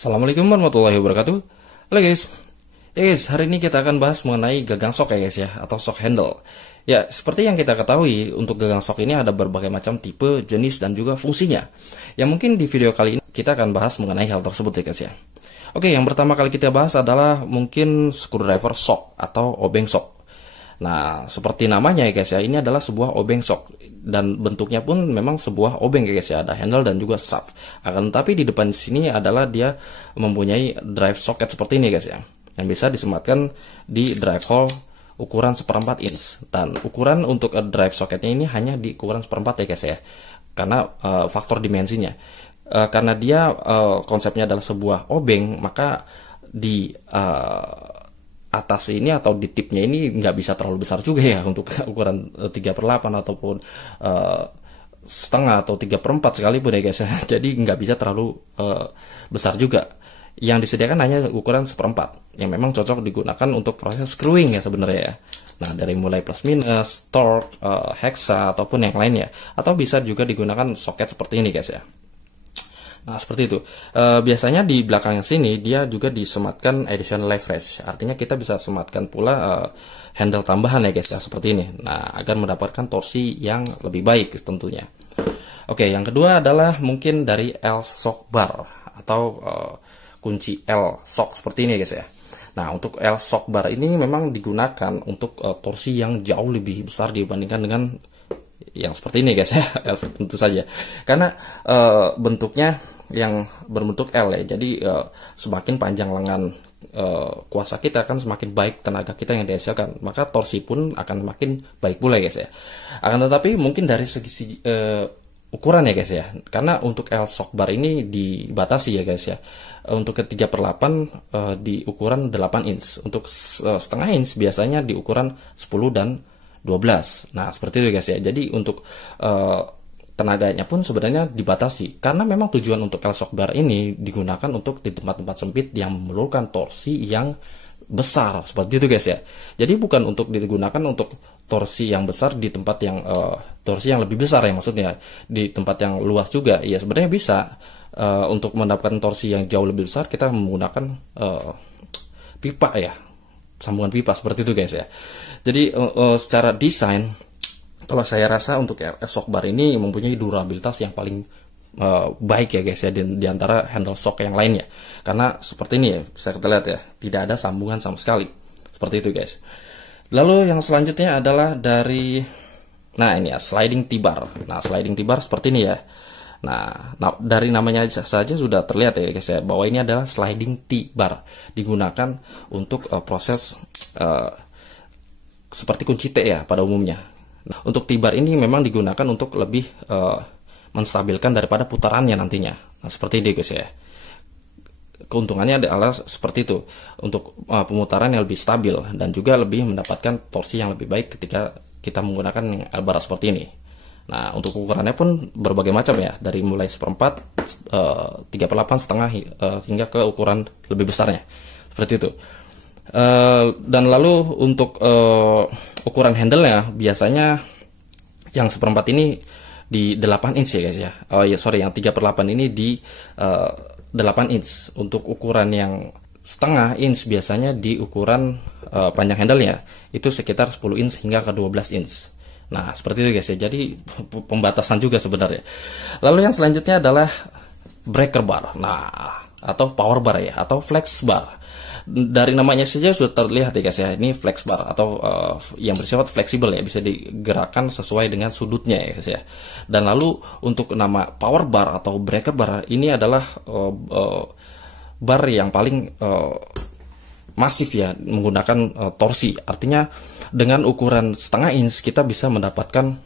Assalamualaikum warahmatullahi wabarakatuh. Halo guys. Ya guys, hari ini kita akan bahas mengenai gagang shock ya guys ya, atau shock handle. Ya, seperti yang kita ketahui, untuk gagang shock ini ada berbagai macam tipe, jenis, dan juga fungsinya. Yang mungkin di video kali ini kita akan bahas mengenai hal tersebut ya guys ya. Oke, yang pertama kali kita bahas adalah mungkin screwdriver shock atau obeng shock. Nah, seperti namanya ya guys ya, ini adalah sebuah obeng shock dan bentuknya pun memang sebuah obeng ya guys ya, ada handle dan juga shaft. Akan tetapi di depan sini adalah dia mempunyai drive socket seperti ini guys ya, yang bisa disematkan di drive hole ukuran 1/4 inch, dan ukuran untuk drive socketnya ini hanya di ukuran 1/4 ya guys ya, karena faktor dimensinya. Karena dia konsepnya adalah sebuah obeng, maka di atas ini atau di tipnya ini nggak bisa terlalu besar juga ya untuk ukuran 3/8 ataupun setengah atau 3/4 sekalipun ya guys ya. Jadi nggak bisa terlalu besar juga. Yang disediakan hanya ukuran 1/4 yang memang cocok digunakan untuk proses screwing ya sebenarnya ya. Nah, dari mulai plus minus, torque, hexa ataupun yang lainnya, atau bisa juga digunakan soket seperti ini guys ya. Nah, seperti itu. Biasanya di belakang sini dia juga disematkan additional leverage. Artinya kita bisa sematkan pula handle tambahan ya guys ya, seperti ini. Nah, agar mendapatkan torsi yang lebih baik tentunya. Oke, yang kedua adalah mungkin dari L-shock bar atau kunci L-shock seperti ini ya guys ya. Nah, untuk L-shock bar ini memang digunakan untuk torsi yang jauh lebih besar dibandingkan dengan yang seperti ini guys ya, tentu saja, karena bentuknya yang berbentuk L ya, jadi semakin panjang lengan kuasa kita akan semakin baik tenaga kita yang dihasilkan, maka torsi pun akan makin baik pula guys ya. Akan tetapi mungkin dari segi ukuran ya guys ya, karena untuk L-shock bar ini dibatasi ya guys ya, untuk ke 3/8 di ukuran 8 inch, untuk setengah inch biasanya di ukuran 10 dan 12. Nah, seperti itu guys ya. Jadi untuk tenaganya pun sebenarnya dibatasi, karena memang tujuan untuk L-shock bar ini digunakan untuk di tempat-tempat sempit yang memerlukan torsi yang besar, seperti itu guys ya. Jadi bukan untuk digunakan untuk torsi yang besar di tempat yang torsi yang lebih besar ya, maksudnya di tempat yang luas juga ya, sebenarnya bisa. Untuk mendapatkan torsi yang jauh lebih besar kita menggunakan pipa ya, sambungan pipa seperti itu guys ya. Jadi secara desain, kalau saya rasa untuk L-shock bar ini mempunyai durabilitas yang paling baik ya guys ya, di antara handle shock yang lainnya. Karena seperti ini ya, bisa kita lihat ya, tidak ada sambungan sama sekali. Seperti itu guys. Lalu yang selanjutnya adalah dari, nah ini ya, sliding T-bar. Nah, sliding T-bar seperti ini ya. Nah, dari namanya saja sudah terlihat ya guys ya, bahwa ini adalah sliding T-bar, digunakan untuk proses seperti kunci T ya pada umumnya. Nah, untuk T-bar ini memang digunakan untuk lebih menstabilkan daripada putarannya nantinya. Nah, seperti ini guys ya. Keuntungannya adalah seperti itu, untuk pemutaran yang lebih stabil dan juga lebih mendapatkan torsi yang lebih baik ketika kita menggunakan L-bar seperti ini. Nah, untuk ukurannya pun berbagai macam ya, dari mulai 1/4, 3/8, setengah, hingga ke ukuran lebih besarnya. Seperti itu. Dan lalu untuk ukuran handle-nya biasanya yang 1/4 ini di 8 inch ya guys ya. Yang 3/8 ini di 8 inch. Untuk ukuran yang setengah inch biasanya di ukuran panjang handle-nya itu sekitar 10 inch hingga ke 12 inch. Nah, seperti itu guys ya. Jadi pembatasan juga sebenarnya. Lalu yang selanjutnya adalah breaker bar. Nah, atau power bar ya, atau flex bar. Dari namanya saja sudah terlihat ya guys ya, ini flex bar atau yang bersifat fleksibel ya, bisa digerakkan sesuai dengan sudutnya ya guys ya. Dan lalu untuk nama power bar atau breaker bar ini adalah bar yang paling masif ya, menggunakan torsi. Artinya dengan ukuran setengah inch kita bisa mendapatkan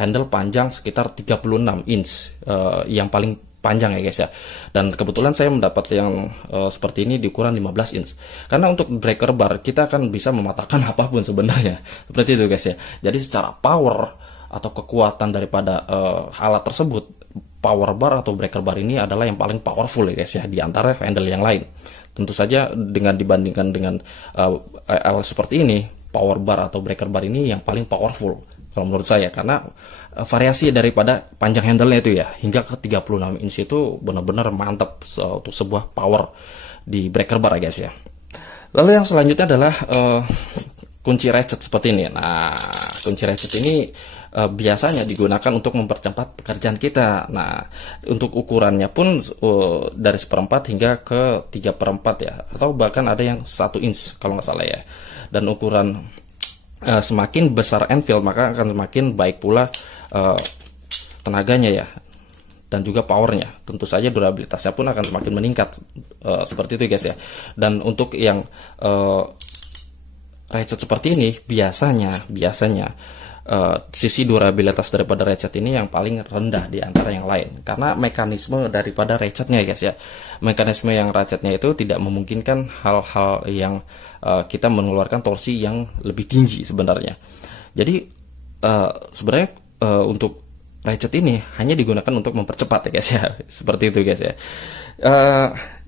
handle panjang sekitar 36 inch, yang paling panjang ya guys ya. Dan kebetulan saya mendapat yang seperti ini di ukuran 15 inch. Karena untuk breaker bar kita akan bisa mematahkan apapun sebenarnya. Seperti itu guys ya. Jadi secara power atau kekuatan daripada alat tersebut, power bar atau breaker bar ini adalah yang paling powerful ya guys ya, di antara handle yang lain. Tentu saja dengan dibandingkan dengan L seperti ini, power bar atau breaker bar ini yang paling powerful kalau menurut saya, karena variasi daripada panjang handle-nya itu ya hingga ke 36 inch itu benar-benar mantap untuk sebuah power di breaker bar ya guys ya. Lalu yang selanjutnya adalah kunci ratchet seperti ini. Nah, kunci ratchet ini biasanya digunakan untuk mempercepat pekerjaan kita. Nah, untuk ukurannya pun dari 1/4 hingga ke 3/4 ya, atau bahkan ada yang 1 inch kalau nggak salah ya. Dan ukuran semakin besar Enfield maka akan semakin baik pula tenaganya ya, dan juga powernya. Tentu saja durabilitasnya pun akan semakin meningkat, seperti itu guys ya. Dan untuk yang ratchet seperti ini biasanya sisi durabilitas daripada ratchet ini yang paling rendah di antara yang lain, karena mekanisme daripada ratchetnya guys ya. Mekanisme yang ratchetnya itu tidak memungkinkan hal-hal yang kita mengeluarkan torsi yang lebih tinggi sebenarnya. Jadi sebenarnya untuk ratchet ini hanya digunakan untuk mempercepat ya guys ya. Seperti itu guys ya.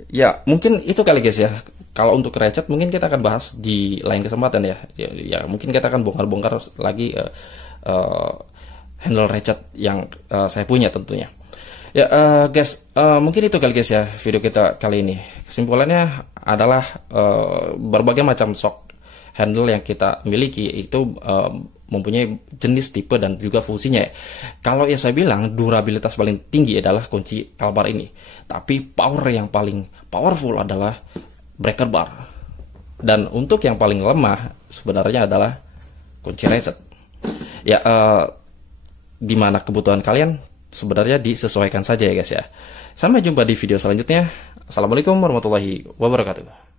Ya mungkin itu kali guys ya. Kalau untuk ratchet mungkin kita akan bahas di lain kesempatan ya. Ya mungkin kita akan bongkar-bongkar lagi handle ratchet yang saya punya tentunya. Ya guys, mungkin itu kali guys ya video kita kali ini. Kesimpulannya adalah berbagai macam shock handle yang kita miliki itu mempunyai jenis, tipe, dan juga fungsinya ya. Kalau ya saya bilang durabilitas paling tinggi adalah kunci L-bar ini, tapi power yang paling powerful adalah breaker bar. Dan untuk yang paling lemah sebenarnya adalah kunci ratchet. Ya di mana kebutuhan kalian sebenarnya disesuaikan saja ya guys ya. Sampai jumpa di video selanjutnya. Assalamualaikum warahmatullahi wabarakatuh.